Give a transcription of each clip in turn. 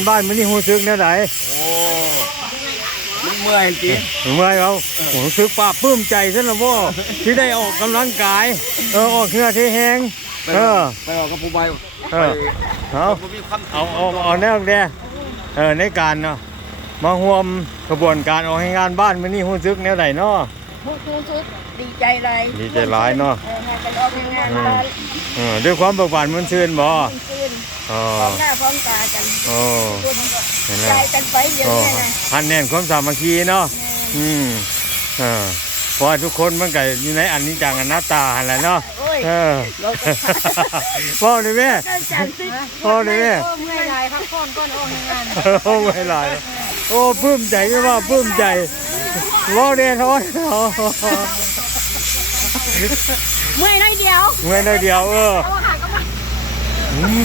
านบ้านมื้อนี้รู้สึกแนวใดโอ้มันเมื่อยจริงเมื่อยเอารู้สึกปลาปลื้มใจซั่นล่ะบ่ที่ได้ออกกำลังกายออกเหงื่อที่แห้งไปออกกับผู้ใบเอาแนวแดในการเนาะมาร่วมกระบวนการออกให้งานบ้านมื้อนี้รู้สึกแนวใดเนาะรู้สึกดีใจเลยดีใจหลายเนาะงานกันออกงานบ้านด้วยความเบิกบานมันชื่นบ่พร้อมหน้าพร้อมตากันใจกันไปอย่างนี้นะหันแน่นความสามัคคีเนาะเพราะทุกคนมันก็อยู่ในอันนี้จังอนัตตาหั่นแหละเนาะพ่อนี่แม่พ่อนี่แม่เมื่อยหลายพักผ่อนก่อนออกงานเมื่อยหลายโอ้ปลื้มใจไม่ว่าปลื้มใจว่าเด้อท้อเมื่อยน้อยเดียว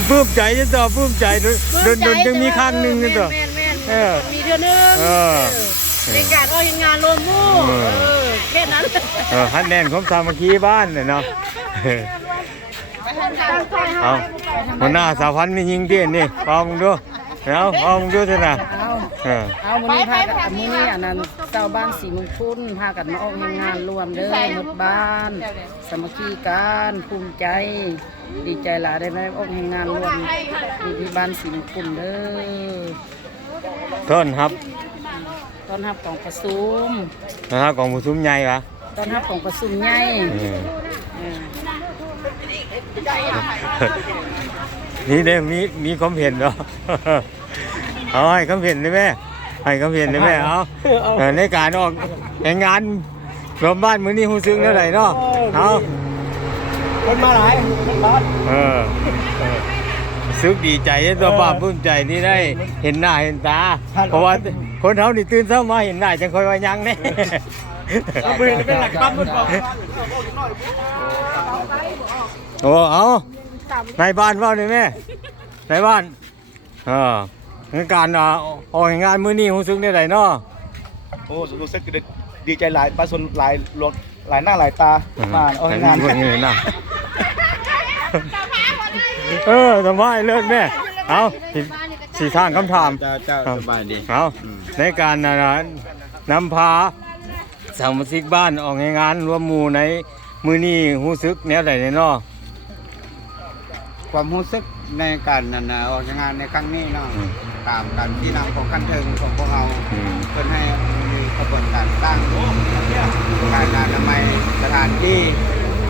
ปลื้มใจจะต่อปลื้มใจโดนยังมีครั้งนึงนี่ต่อมีเดือนนึงในการออกงานรวมหมู่แค่นั้นหันแน่นความสามัคคีบ้านเนาะเอาหัวหน้าสาวพันธุ์มียิงเตี้ยนนี่พอมึงดูเอามึงดูเถอะนะเอามื้อนี้อันนั้นชาวบ้านสีมงคลพากันมาออกงานรวมเด้อหมดบ้านสามัคคีกันภูมิใจดีใจหลายได้ไหมออกงานรวมที่บ้านสีมงคลเด้อต้นครับของประชุมนะครับของประชุมใหญ่ปะต้นรับของประชุมใหญ่นี่เด้มีความเห็นเหรอเอาให้ความเห็นได้ไหมให้ความเห็นได้ไหมเอาในการออกงานรวมบ้านมื้อนี้รู้สึกเท่าไหร่เนาะเอาคนมาหลายร้อนสึกดีใจตัวบ้าปลื้มใจที่ได้เห็นหน้าเห็นตาเพราะว่าคนเฮานี่ตื่นเช้ามาเห็นหน้าจังค่อยว่ายังเนี่ยเป็นหลักปั๊มมันบอกโอ้เอาในบ้านว่าเลยแม่ในบ้านในการออกงานมื้อนี้รู้สึกได้ไหนเนาะโอ้รู้สึกดีใจหลายประชาชนหลายรถหลายหน้าหลายตามาออกงานมื้อนี้นะสบายเลิศแม่เอาสี่ทางคำถามเจ้าสบายดีเอาในการนำพาสมาชิกบ้านออกงานรวมหมู่ในมื้อนี้รู้สึกแนวใดเนาะความรู้สึกในการออกงานในครั้งนี้เนาะตามการที่นำของกันเทิงของพวกเราเพื่อให้มีกระบวนการสร้างการอนามัยสถานที่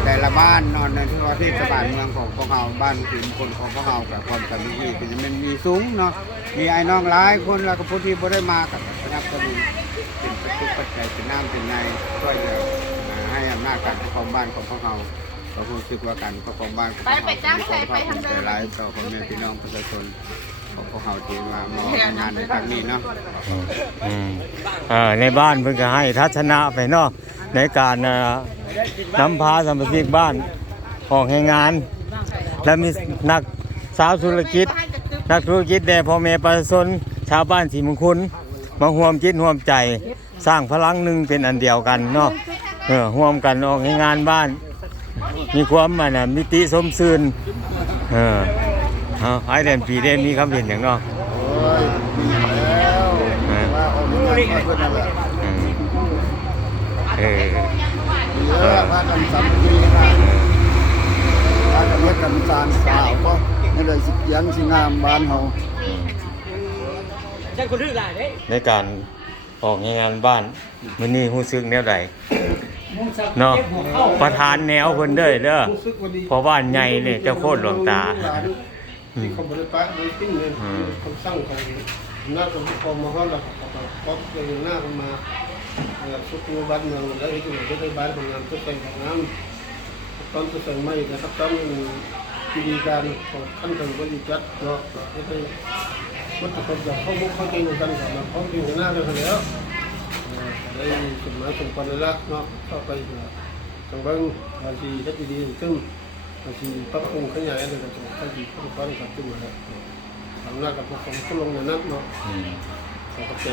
แต่ละบ้านนอนในที่ว่าที่สถานเมืองของพวกเราบ้านถึงคนของพวกเรากับความสามัคคีคือมันมีสูงเนาะมีไอ้น้องหลายคนแล้วก็ผู้ที่ไม่ได้มากับสนับสนุนเป็นประตูปัจจัยเป็นน้ำเป็นในช่วยเหลือให้อำนาจการปกครองบ้านของพวกเราเราคงคิดว่าการปกครองบ้านของพวกเราไปทำใจร้ายต่อพ่อแม่พี่น้องประชาชนของพวกเราที่มางานในครั้งนี้เนาะในบ้านเพิ่งจะให้ทัศนะไปเนาะในการนำพาสมาชิกบ้านออกให้งานและมีนักสาวธุรกิจนักธุรกิจแด่พ่อแม่ประชาชนชาวบ้านสีมงคลมาร่วมจิตร่วมใจสร้างพลังหนึ่งเป็นอันเดียวกันเนาะร่วมกันออกให้งานบ้านมีความมิติสมซื่นไอ้เด่นปีเด่นมีคำเห็นอย่างเนาะว่ากันสามัคคีกันว่ากันเรียกกันสารสาวก็ไม่ได้สิยังสิงามบ้านเฮาในการออกงานบ้านมื้อนี้รู้สึกแนวใดเนาะประธานแนวเพิ่นเด้อเพราะบ้านใหญ่นี่เจ้าโคตรหลวงตาที่เขาบ่ได้ปะได้ติ้งเงินคำสั่งของหน้าของพอมาฮอดแล้วก็เลยหน้าขึ้นมาสุขบ้านเมืองแล้วที่อยู่ในบ้านของงานทุกแต่งงานตอนจะแต่งใหม่นะครับต้องมีวิธีการของขั้นตอนบริจัดเนาะได้มันจะเป็นแบบเข้ามุกเข้าใจกันกับเขาอยู่หน้าเลยแล้วได้สมมาสมควรแล้วเนาะเข้าไปจังเบิ้งบางทีได้ดีขึ้นบางทีปรับปรุงขยายอะไรก็จะได้ดีขึ้นก็ได้ขึ้นมาแล้วทำหน้ากับพวกผมก็ลงในนั้นเนาะเข้าใจ